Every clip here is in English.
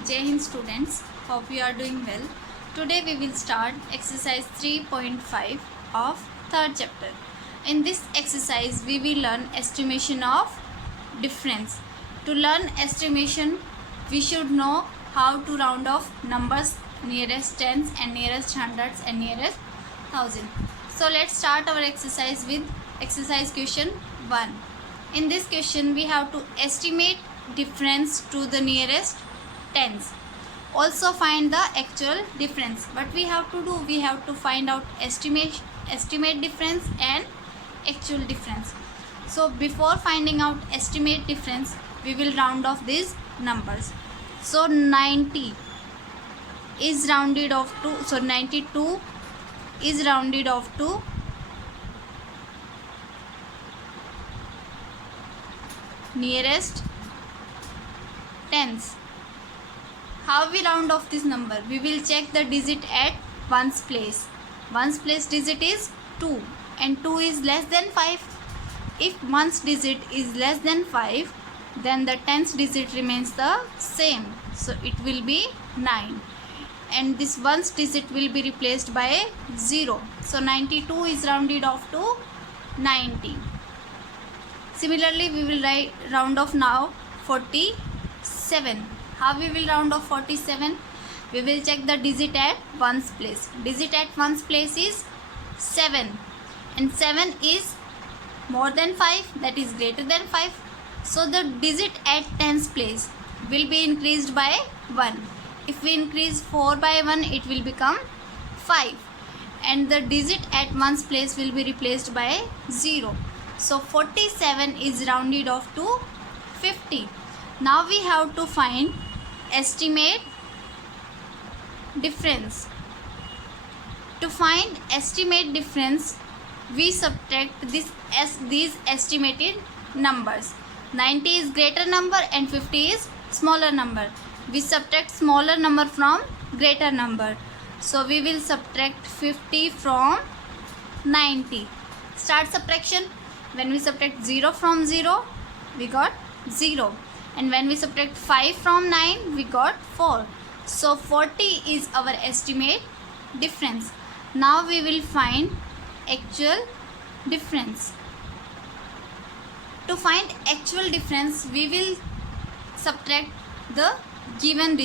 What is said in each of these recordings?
Jai Hind students, hope you are doing well. Today we will start exercise 3.5 of third chapter. In this exercise we will learn estimation of difference. To learn estimation we should know how to round off numbers nearest tens and nearest hundreds and nearest thousand. So let's start our exercise with exercise question 1. In this question we have to estimate difference to the nearest tens. Also find the actual difference. What we have to do, we have to find out estimate difference and actual difference. So before finding out estimate difference, we will round off these numbers. So 90 is rounded off to, so 92 is rounded off to nearest tens. How we round off this number? We will check the digit at ones place. Ones place digit is 2 and 2 is less than 5. If ones digit is less than 5, then the tens digit remains the same. So it will be 9. And this ones digit will be replaced by 0. So 92 is rounded off to 90. Similarly, we will round off now 47. How we will round off 47? We will check the digit at ones place. Digit at ones place is 7. And 7 is more than 5, that is greater than 5. So the digit at tens place will be increased by 1. If we increase 4 by 1, it will become 5. And the digit at ones place will be replaced by 0. So 47 is rounded off to 50. Now we have to find estimate difference. To find estimate difference, we subtract these estimated numbers. 90 is greater number and 50 is smaller number. We subtract smaller number from greater number. So we will subtract 50 from 90. Start subtraction. When we subtract 0 from 0, we got 0. And when we subtract 5 from 9, we got 4. So 40 is our estimate difference. Now we will find actual difference. To find actual difference, we will subtract the given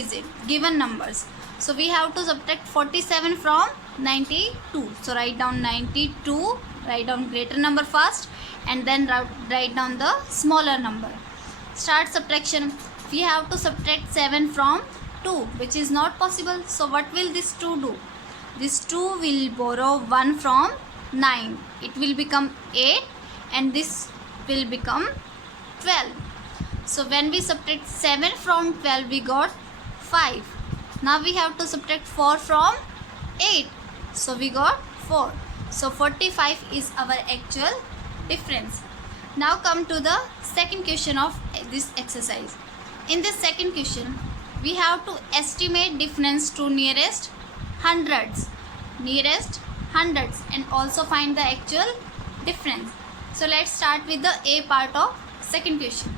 numbers. So we have to subtract 47 from 92. So write down 92, write down greater number first and then write down the smaller number. Start subtraction. We have to subtract 7 from 2, which is not possible. So what will this 2 do? This 2 will borrow 1 from 9. It will become 8 and this will become 12. So when we subtract 7 from 12, we got 5. Now we have to subtract 4 from 8. So we got 4. So 45 is our actual difference. Now come to the second question of this exercise. In this second question, we have to estimate difference to nearest hundreds. Nearest hundreds and also find the actual difference. So let's start with the A part of second question.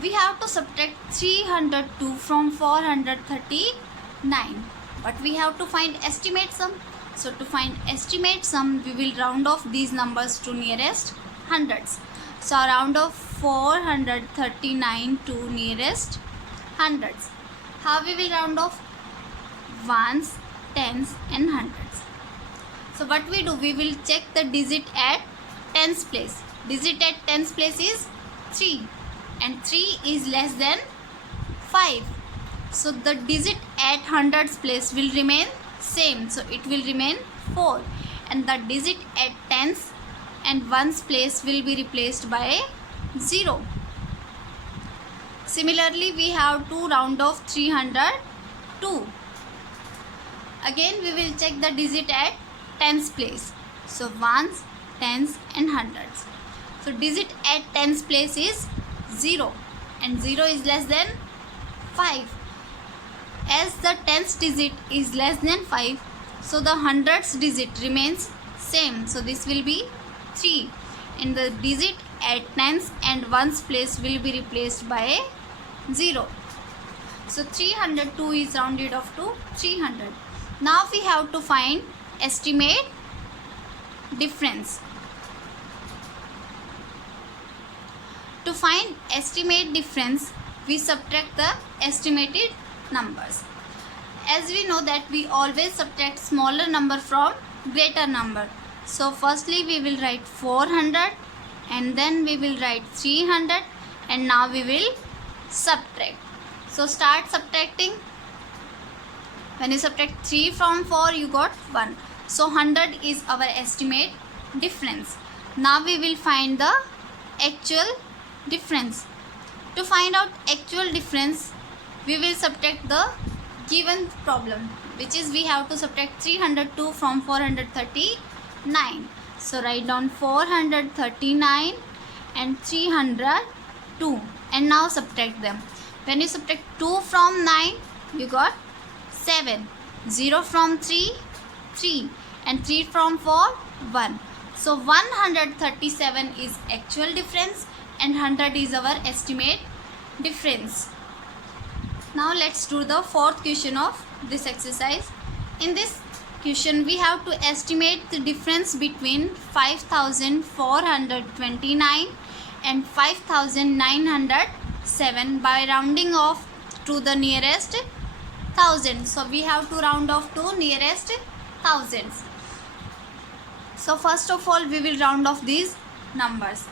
We have to subtract 302 from 439. But we have to find estimate sum. So to find estimate sum, we will round off these numbers to nearest hundreds. So round off 439 to nearest hundreds. How we will round off? Ones, tens and hundreds. So what we do? We will check the digit at tens place. Digit at tens place is 3 and 3 is less than 5. So the digit at hundreds place will remain same. So it will remain 4 and the digit at tens and ones place will be replaced by 0. Similarly, we have to round off 302. Again, we will check the digit at tens place. So ones, tens and hundreds. So digit at tens place is 0 and 0 is less than 5. As the tens digit is less than 5, so the hundreds digit remains same. So this will be 3 and the digit at tens and ones place will be replaced by 0. So 302 is rounded off to 300. Now we have to find estimate difference. To find estimate difference, we subtract the estimated numbers. As we know that we always subtract smaller number from greater number. So firstly we will write 400 and then we will write 300 and now we will subtract. So start subtracting. When you subtract 3 from 4 you got 1. So 100 is our estimate difference. Now we will find the actual difference. To find out actual difference, we will subtract the given problem, which is we have to subtract 302 from 439. So write down 439 and 302 and now subtract them. When you subtract 2 from 9, you got 7. 0 from 3, 3 and 3 from 4, 1. So 137 is actual difference and 100 is our estimate difference. Now let's do the fourth question of this exercise. In this question we have to estimate the difference between 5429 and 5907 by rounding off to the nearest thousand. So we have to round off to nearest thousands. So first of all we will round off these numbers.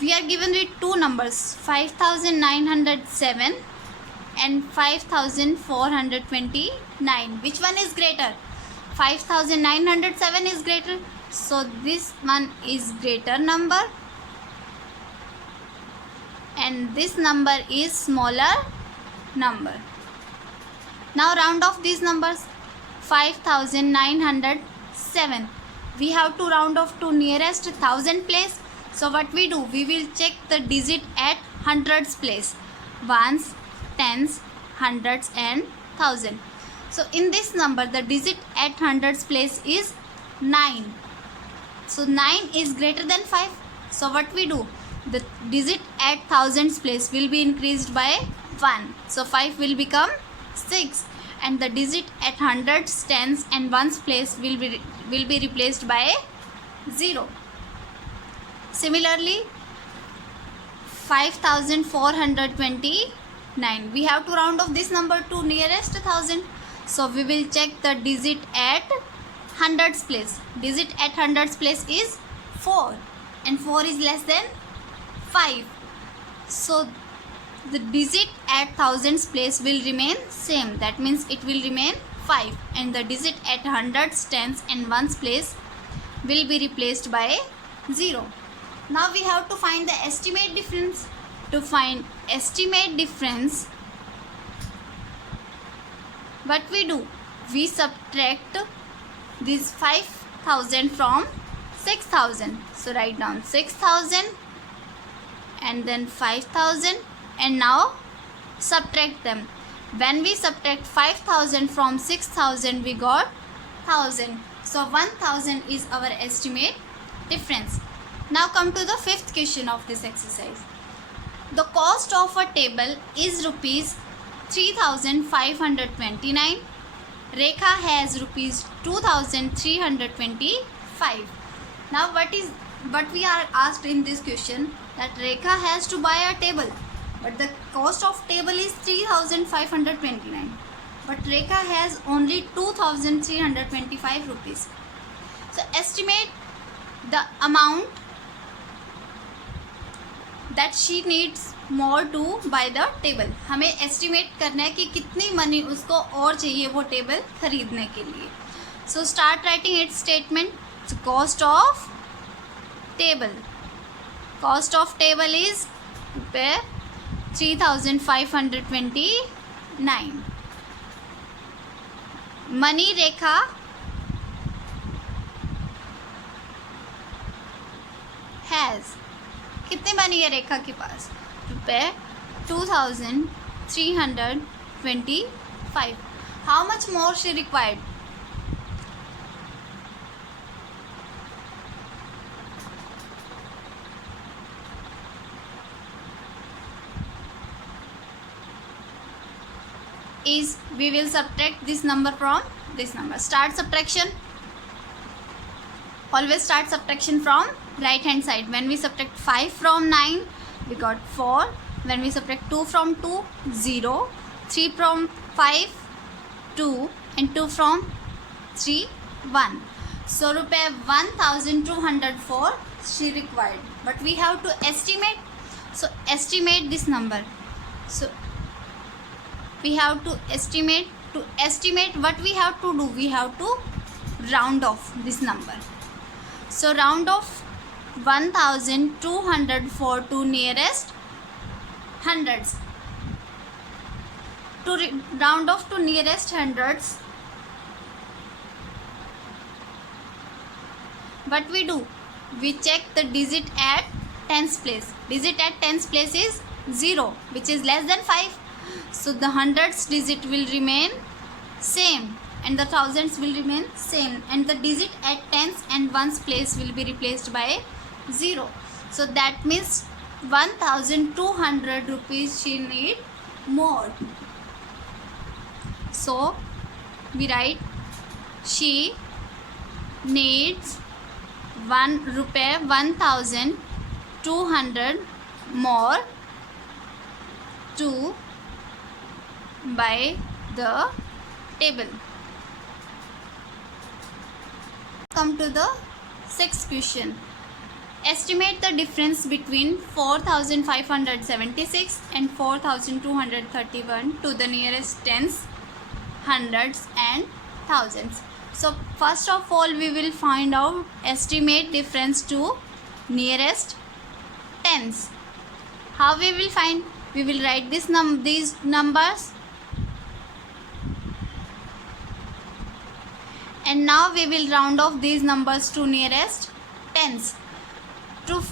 We are given with two numbers, 5907 and 5429. Which one is greater? 5907 is greater. So this one is greater number and this number is smaller number. Now round off these numbers. 5907. We have to round off to nearest thousand place. So what we do? We will check the digit at hundreds place. Ones, tens, hundreds and thousand. So in this number the digit at hundreds place is 9. So 9 is greater than 5. So what we do? The digit at thousands place will be increased by 1. So 5 will become 6 and the digit at hundreds, tens and ones place will be replaced by 0. Similarly 5429. We have to round off this number to nearest thousand. So we will check the digit at hundreds place. Digit at hundreds place is 4 and 4 is less than 5. So the digit at thousands place will remain same. That means it will remain 5 and the digit at hundreds, tens and ones place will be replaced by 0. Now we have to find the estimate difference. To find estimate difference, what we do? We subtract this 5000 from 6000. So write down 6000 and then 5000 and now subtract them. When we subtract 5000 from 6000 we got 1000. So 1000 is our estimate difference. Now come to the fifth question of this exercise. The cost of a table is rupees 3529. Rekha has rupees 2325. Now what we are asked in this question, that Rekha has to buy a table, but the cost of table is 3529, but Rekha has only 2325 rupees. So estimate the amount that she needs more to buy the table. हमें estimate करना है कि कितनी money उसको और चाहिए वो table खरीदने के लिए. So start writing its statement. So cost of table. Cost of table is 3529. Money Rekha has. कितने मनी है रेखा के पास? रुपये 2325. How much more she required? is we will subtract this number from this number. Start subtraction. Always start subtraction from right hand side. When we subtract 5 from 9, we got 4. When we subtract 2 from 2, 0. 3 from 5, 2. And 2 from 3, 1. So rupees 1204 she required. But we have to estimate. So estimate this number. So we have to estimate. To estimate, what we have to do, we have to round off this number. So round off 1204 to nearest hundreds. To round off to nearest hundreds, what we do, we check the digit at tens place. Digit at tens place is 0, which is less than 5. So the hundreds digit will remain same and the thousands will remain same, and the digit at tens and ones place will be replaced by 0. So that means 1200 rupees she need more. So we write she needs 1200 more to buy the table. Come to the sixth question. Estimate the difference between 4576 and 4231 to the nearest tens, hundreds and thousands. So first of all we will find out estimate difference to nearest tens. How we will find? We will write these numbers, and now we will round off these numbers to nearest tens. To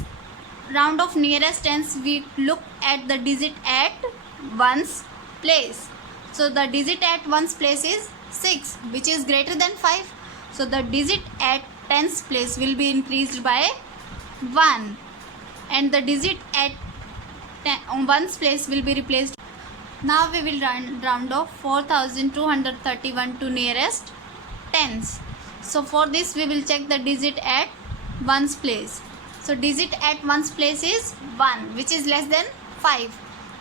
round off nearest tens, we look at the digit at ones place. So the digit at ones place is 6, which is greater than 5. So the digit at tens place will be increased by 1, and the digit at ones place will be replaced. Now we will round off 4231 to nearest tens. So for this we will check the digit at ones place. So digit at ones place is 1, which is less than 5.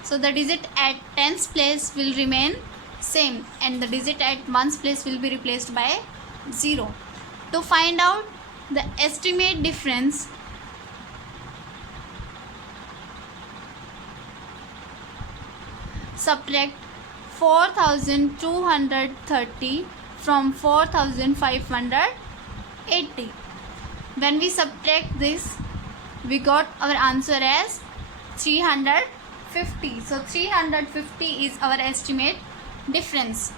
So the digit at tens place will remain same, and the digit at ones place will be replaced by 0. To find out the estimate difference, subtract 4230 from 4580. When we subtract this, we got our answer as 350. So 350 is our estimate difference.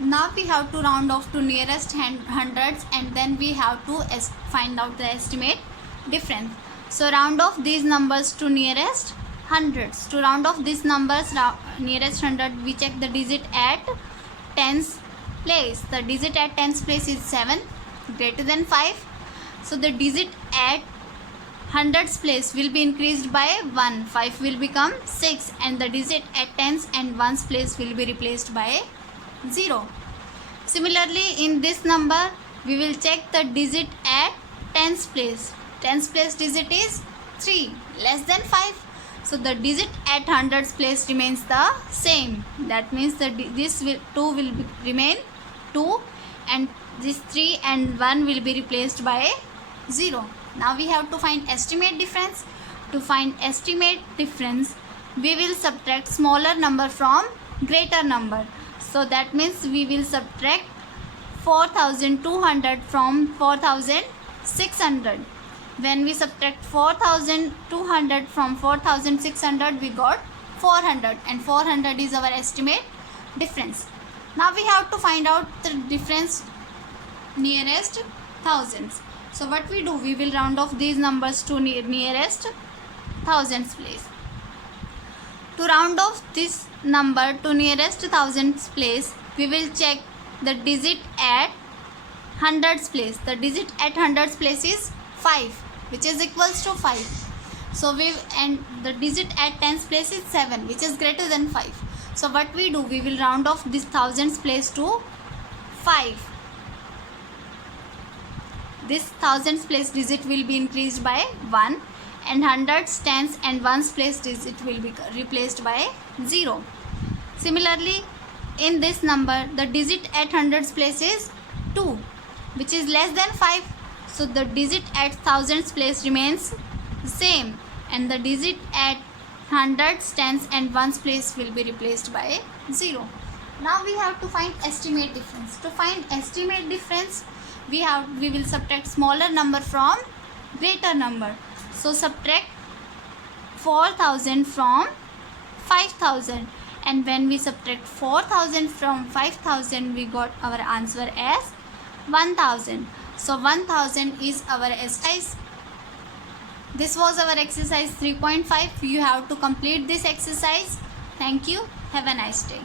Now we have to round off to nearest hundreds, and then we have to find out the estimate difference. So round off these numbers to nearest hundreds. To round off these numbers nearest hundred, we check the digit at tens place. The digit at tens place is 7, greater than 5. So the digit at hundreds place will be increased by 1. 5 will become 6, and the digit at tens and ones place will be replaced by 0. Similarly, in this number, we will check the digit at tens place. Tens place digit is 3, less than 5. So the digit at hundreds place remains the same. That means this 2 will remain 2, and this 3 and 1 will be replaced by 0. Now we have to find estimate difference. To find estimate difference, we will subtract smaller number from greater number. So that means we will subtract 4200 from 4600. When we subtract 4200 from 4600, we got 400, and 400 is our estimate difference. Now we have to find out the difference nearest thousands. So what we do, we will round off these numbers to nearest thousands place. To round off this number to nearest thousands place, we will check the digit at hundreds place. The digit at hundreds place is 5, which is equals to 5. So and the digit at tens place is 7, which is greater than 5. So what we do, we will round off this thousands place to 5. This thousands place digit will be increased by 1, and hundreds, tens and ones place digit will be replaced by 0. Similarly, in this number, the digit at hundreds place is 2, which is less than 5. So the digit at thousands place remains same, and the digit at hundreds, tens and ones place will be replaced by 0. Now we have to find estimate difference. To find estimate difference, we will subtract smaller number from greater number. So subtract 4000 from 5000, and when we subtract 4000 from 5000, we got our answer as 1000. So 1000 is our exercise. This was our exercise 3.5. You have to complete this exercise. Thank you. Have a nice day.